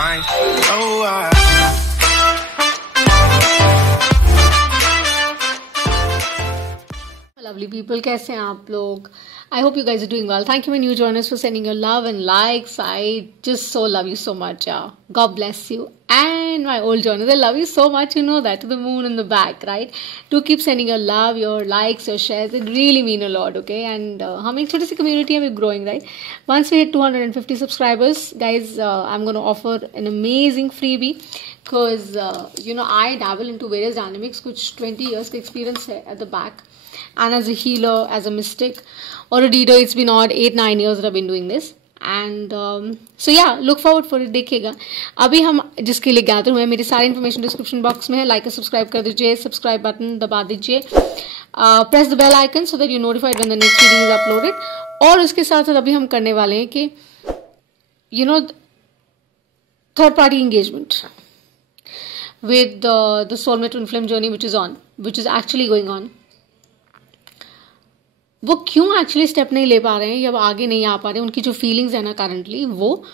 mind. Oh, Lovely people, कैसे हैं आप लोग? I hope you guys are doing well. Thank you, my new joiners, for sending your love and likes. I just so love you so much. Yeah. God bless you. And my old joiners, I love you so much. You know that, to the moon and the back, right? Do keep sending your love, your likes, your shares. It really mean a lot, okay? And हम एक छोटी सी community है, we're growing, right? Once we hit 250 subscribers, guys, I'm going to offer an amazing freebie. Because, I dabble into various dynamics, कुछ 20 years का experience है at the back. And as a healer, as a mystic, or a reader, it's been odd 8-9 years that I've been doing this. And so yeah, look forward for it. देखिएगा अभी हम जिसके लिए gather हुए हैं, मेरी सारी इन्फॉर्मेशन डिस्क्रिप्शन बॉक्स में है. लाइक और सब्सक्राइब कर दीजिए, सब्सक्राइब बटन दबा दीजिए, press the bell icon so that you notified when the next video is uploaded. और उसके साथ साथ अभी हम करने वाले हैं कि third party engagement with the soulmate twin flame journey which is actually going on. वो क्यों एक्चुअली स्टेप नहीं ले पा रहे हैं या आगे नहीं आ पा रहे हैं, उनकी जो फीलिंग्स है ना करंटली, वो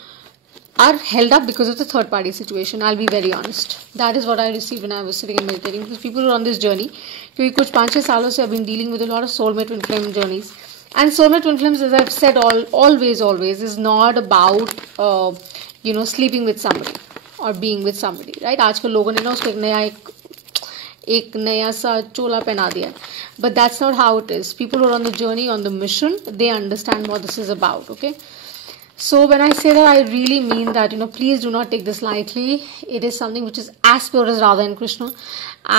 are held up because of the third party situation. I be very honest, that is what I receive when I was sitting and meditating, because people are on this journey. क्योंकि कुछ 5-6 सालों से I been dealing with a lot of soulmate twin flame journeys. And soulmate twin flames, as I have said always is not about sleeping with somebody और being with somebody, right? आजकल लोगों ने ना उसको एक नया सा चोला पहना दिया. But that's not how it is. People who are on the journey, on the mission, they understand what this is about, okay? So when I say that, I really mean that, please do not take this lightly. It is something which is as pure as Radha and Krishna.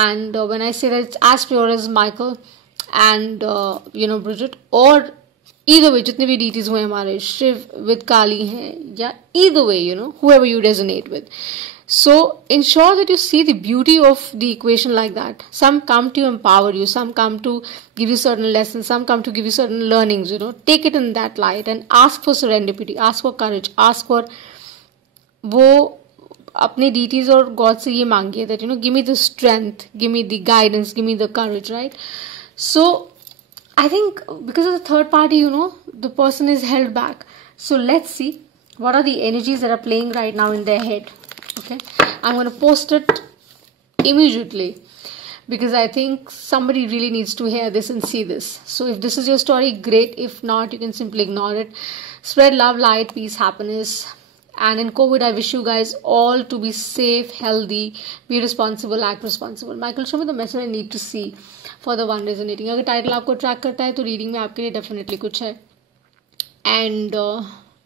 And when I say that it's as pure as Michael and, Bridget, or either way, jitne bhi deities हुए हमारे, Shiv with Kali हैं, या either way, whoever you resonate with. So ensure that you see the beauty of the equation like that. Some come to empower you, some come to give you certain lessons, some come to give you certain learnings, Take it in that light and ask for serendipity, ask for courage, ask for वो अपने deities और God से ये मांगिए that, give me the strength, give me the guidance, give me the courage, right? So I think because of the third party, the person is held back. So let's see what are the energies that are playing right now in their head. Okay, I'm going to post it immediately because I think somebody really needs to hear this and see this. So if this is your story, great. If not, you can simply ignore it. Spread love, light, peace, happiness. And in COVID, I wish you guys all to be safe, healthy, be responsible, act responsible. Michael, show me the message I need to see for the one resonating. अगर title आपको track करता है तो reading में आपके लिए definitely कुछ है. एंड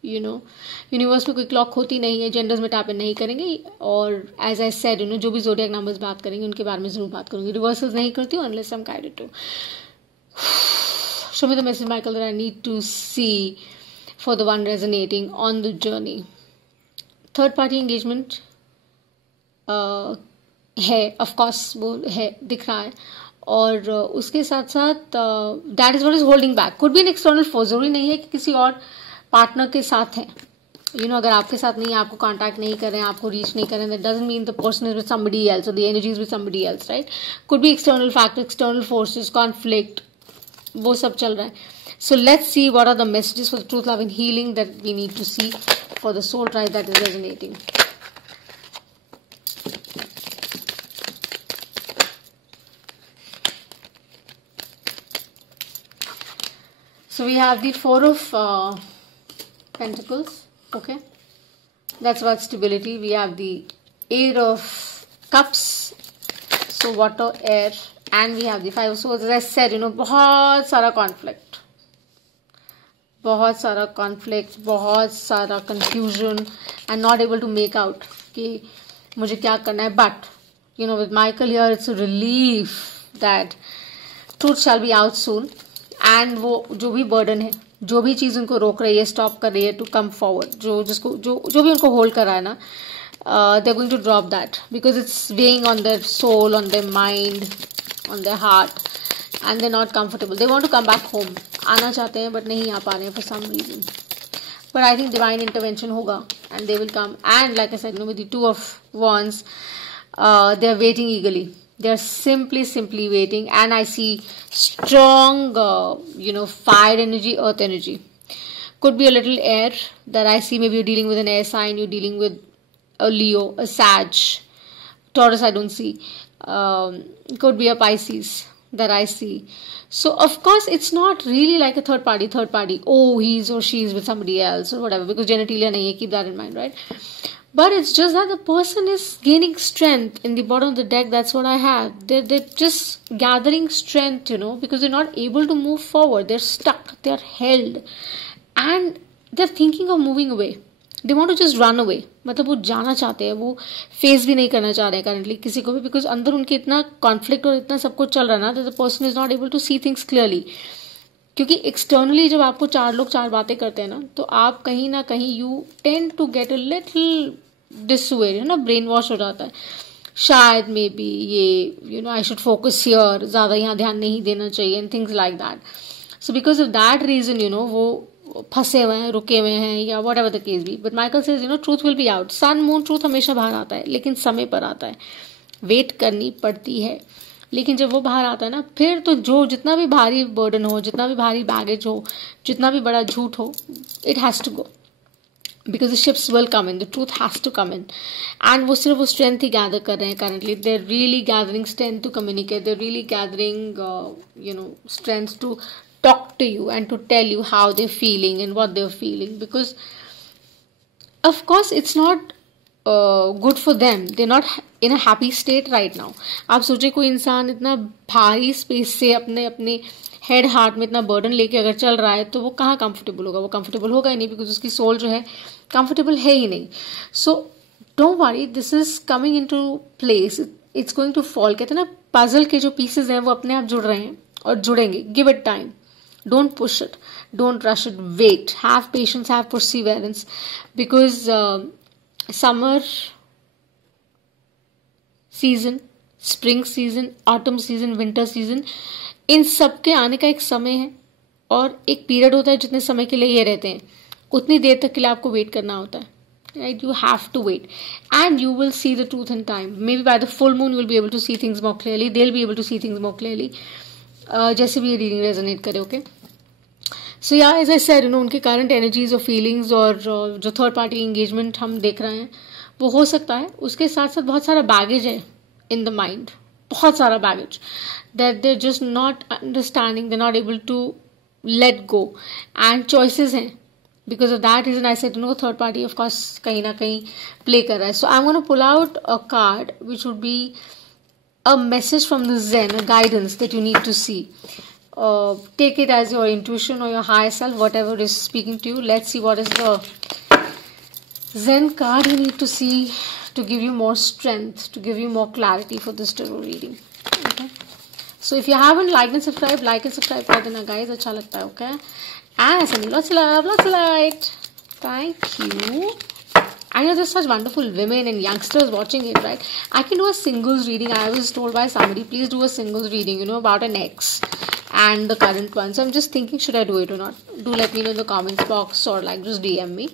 यूनिवर्स में कोई क्लॉक होती नहीं है, जेंडर्स में टैप इन नहीं करेंगे. और एज आई सेड, जो भी ज़ोडिएक नंबर्स बात करेंगे उनके बारे में जरूर बात करूंगी. रिवर्सल्स नहीं करती हूँ unless I am guided to. Show me the message Michael that I need to see for the one resonating on the journey. Third party engagement है, ऑफकोर्स वो है, दिख रहा है. और उसके साथ साथ that is what is holding back. Could be an external force, जरूरी नहीं है कि किसी और पार्टनर के साथ है. अगर आपके साथ नहीं है, आपको कांटेक्ट नहीं कर रहे हैं, आपको रीच नहीं कर रहे हैं, that doesn't mean the person is with somebody else और the energy is with somebody else, right? Could be external factor, external forces, conflict, वो सब चल रहा है. So let's see what are the messages for the truth, love and healing that we need to see for the soul tribe that is resonating. So we have the Four of Pentacles, okay, that's about stability. We have the Eight of Cups, so water, air, and we have the Five of Swords. As I said, बहुत सारा conflict, बहुत सारा confusion and not able to make out कि मुझे क्या करना है. But with Michael here, it's a relief that truth shall be out soon. And वो जो भी बर्डन है, जो भी चीज़ उनको रोक रही है, स्टॉप कर रही है टू कम फॉरवर्ड, जो भी उनको होल्ड कर रहा है ना, they are going to drop that because it's weighing on their soul, on their mind, on their heart, and they are not comfortable. They want to come back home, आना चाहते हैं बट नहीं आ पा रहे हैं for some reason. But I think divine intervention होगा and they will come. And like I said, with the two of wands, they are waiting eagerly. They are simply waiting. And I see strong, fire energy, earth energy. Could be a little air that I see. Maybe you're dealing with an air sign, you're dealing with a Leo, a Sag. Taurus I don't see. Could be a Pisces that I see. So of course it's not really like a third party. Oh, he's or she's with somebody else or whatever, because genitalia nahi hai, keep that in mind, right? But it's just that the person is gaining strength in the bottom of the deck. That's what I have. They're just gathering strength, because they're not able to move forward. They're stuck. They're held. And they're thinking of moving away. They want to just run away. मतलब वो जाना चाहते हैं, वो face भी नहीं करना चाह रहे हैं करंटली किसी को भी, बिकॉज अंदर उनके इतना कॉन्फ्लिक्ट और इतना सब कुछ चल रहा है ना, that the person is not able to see things clearly. क्योंकि एक्सटर्नली जब आपको चार लोग चार बातें करते हैं ना, तो आप कहीं ना कहीं you tend to get a little dissuaded, है ना, ब्रेन वॉश हो जाता है. शायद मे बी ये आई शुड फोकस हियर, ज्यादा यहाँ ध्यान नहीं देना चाहिए and things like that. So because of that reason वो फंसे हुए हैं, रुके हुए हैं, या whatever the case be. But Michael says truth will be out. Sun moon truth हमेशा बाहर आता है, लेकिन समय पर आता है, वेट करनी पड़ती है. लेकिन जब वो बाहर आता है ना, फिर तो जो जितना भी भारी बर्डन हो, जितना भी भारी बैगेज हो, जितना भी बड़ा झूठ हो, it has to go, because the ships will come in, the truth has to come in. And वो सिर्फ वो strength ही gather कर रहे हैं currently. They're really gathering strength to communicate. They're really gathering strength to talk to you and to tell you how they're feeling and what they're feeling, because of course it's not good for them. They're not in a happy state right now. आप सोचे कोई इंसान इतना भारी space से अपने अपने head heart में इतना बर्डन लेके अगर चल रहा है, तो वो कहाँ कंफर्टेबल होगा? वो कंफर्टेबल होगा ही नहीं, बिकॉज उसकी सोल जो है कंफर्टेबल है ही नहीं. So don't worry, this is coming into place. It's going to fall. कहते हैं ना, पजल के जो पीसेज हैं वो अपने आप जुड़ रहे हैं और जुड़ेंगे. Give it time. Don't push it. Don't rush it. Wait. Have patience. Have perseverance. Because summer season, spring season, autumn season, winter season, इन सब के आने का एक समय है और एक पीरियड होता है. जितने समय के लिए ये रहते हैं, उतनी देर तक के लिए आपको वेट करना होता है. Right? You have to wait. And you will see the truth in time. Maybe by the full moon you will be able to see things more clearly. They'll be able to see things more clearly. जैसे भी ये reading resonate करे. Okay, सो या as I said, उनके current energies और feelings और जो third party engagement हम देख रहे हैं, वो हो सकता है उसके साथ साथ बहुत सारा बैगेज है इन द माइंड. बहुत सारा baggage that they just not understanding, they not able to let go. And choices हैं. Because of that reason I said third party of course कहीं ना कहीं प्ले कर रहा है. So I am gonna pull out a card which would be a message from the Zen, a guidance that you need to see. Take it as your intuition or your higher self, whatever is speaking to you. Let's see what is the Zen card you need to see to give you more strength, to give you more clarity for this tarot reading. Okay. So if you haven't liked and subscribed, like and subscribe कर देना guys, अच्छा लगता है. Okay. And send me lots of love, lots of light. Thank you. I know there's such wonderful women and youngsters watching it, right? I can do a singles reading. I was told by somebody, please do a singles reading, about an ex and the current one. So I'm just thinking, should I do it or not? Do let me know in the comments box, or like just DM me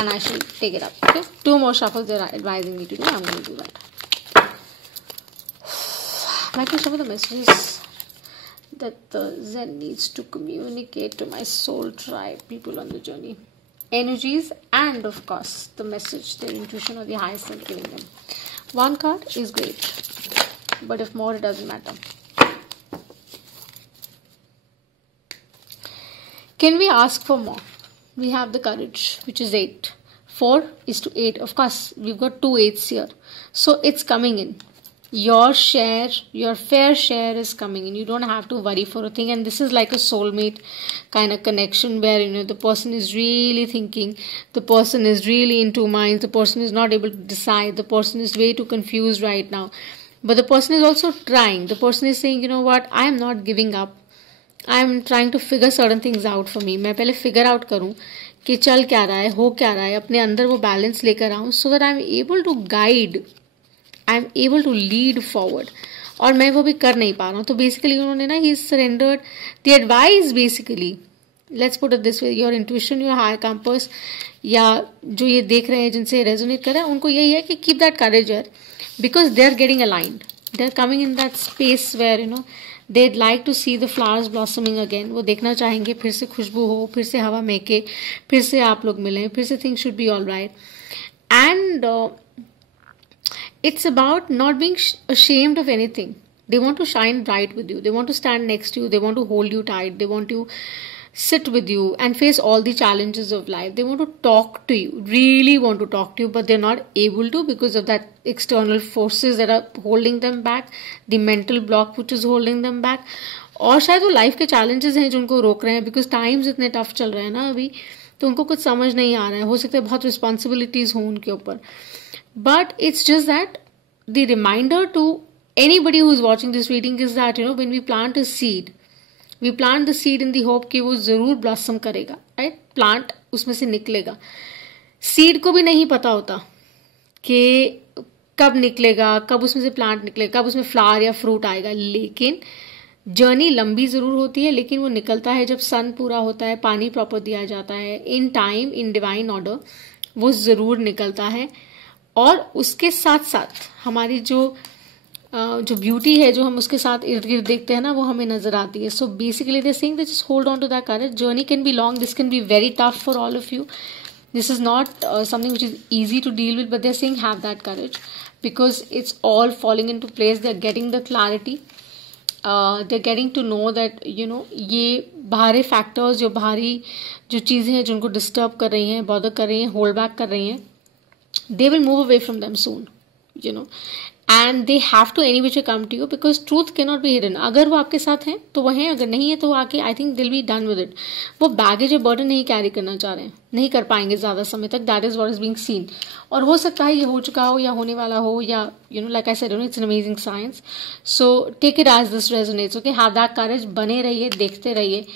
and I shall take it up. Okay? 2 more shuffles they're advising me to do. I'm going to do that. Like to show the messages that the Zen needs to communicate to my soul tribe, people on the journey. Energies, and of course the message their intuition or the higher self giving them. One card is great, but if more, it doesn't matter. Can we ask for more? We have the courage, which is 8. 4 is to 8. Of course, we've got 2 8s here, so it's coming in. Your share, your fair share is coming in. You don't have to worry for a thing. And this is like a soulmate kind of connection where, the person is really thinking. The person is really in two minds. The person is not able to decide. The person is way too confused right now. But the person is also trying. The person is saying, you know what, I am not giving up. I am trying to figure certain things out for me. मैं पहले figure out करूँ कि चल क्या रहा है, हो क्या रहा है, अपने अंदर वो balance लेकर आऊँ, so that I am able to guide. I am able to lead forward. और मैं वो भी कर नहीं पा रहा हूँ. तो बेसिकली उन्होंने ना ही surrendered the advice. Basically let's put it this way, your intuition, your higher compass, या जो ये देख रहे हैं जिनसे रेजोनेट कर रहे हैं, उनको यही है कि keep that courage here, because they are getting aligned. They are coming in that space where they'd like to see the flowers blossoming again. वो देखना चाहेंगे फिर से खुशबू हो, फिर से हवा महके, फिर से आप लोग मिलें, फिर से things should be all right. And it's about not being ashamed of anything. They want to shine bright with you. They want to stand next to you. They want to hold you tight. They want to sit with you and face all the challenges of life. They want to talk to you, really want to talk to you, but they're not able to because of that external forces that are holding them back, the mental block which is holding them back. और शायद वो life के challenges हैं जो उनको रोक रहे हैं, because times इतने tough चल रहे हैं ना अभी, तो उनको कुछ समझ नहीं आ रहा है. हो सकता है बहुत responsibilities हों उनके ऊपर. But it's just that the reminder to anybody who is watching this reading is that, you know, when we plant a seed, we plant the seed in the hope कि वो जरूर blossom करेगा, right? Plant उसमें से निकलेगा. Seed को भी नहीं पता होता कि कब निकलेगा, कब उसमें से plant निकलेगा, कब उसमें flower या fruit आएगा. लेकिन जर्नी लंबी जरूर होती है, लेकिन वो निकलता है जब सन पूरा होता है, पानी प्रॉपर दिया जाता है, in time, in divine order, वो जरूर निकलता है. और उसके साथ साथ हमारी जो ब्यूटी है जो हम उसके साथ इर्द गिर्द देखते हैं ना, वो हमें नजर आती है. So basically they saying that just hold on to that courage. Journey can be long, this can be very tough for all of you. This is not something which is easy to deal with, but they're saying have that courage because it's all falling into place. They're getting the clarity. They're getting to know that, you know, ये बाहरी factors, जो चीज़ें हैं जो उनको disturb कर रही हैं, bother कर रही हैं, hold back कर रही हैं, they will move away from them soon, you know. And they have to any which way come to you because truth cannot be hidden. अगर वो आपके साथ हैं तो वो हैं, अगर नहीं है तो वो आके I think they'll be done with it. वो बैगेज या बर्डन नहीं कैरी करना चाह रहे हैं, नहीं कर पाएंगे ज़्यादा समय तक. That is what is being seen. और हो सकता है ये हो चुका हो या होने वाला हो, या you know, like I said, you know, it's an amazing science. So take it as this resonates. Okay, have that courage. बने रहिए, देखते रहिए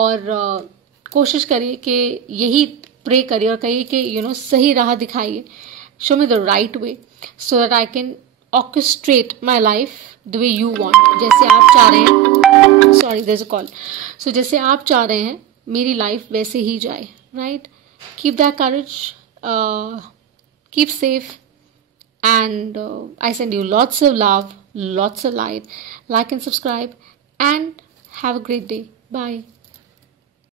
और कोशिश करिए कि यही प्रे करिए और कहिए कि you know, सही राह दिखाइए. Show me the right way so that I can orchestrate my life the way you want. जैसे आप चाह रहे हैं, sorry there's a call. So जैसे आप चाह रहे हैं मेरी life वैसे ही जाए, right? Keep that courage, keep safe, and I send you lots of love, lots of light. Like and subscribe, and have a great day. Bye.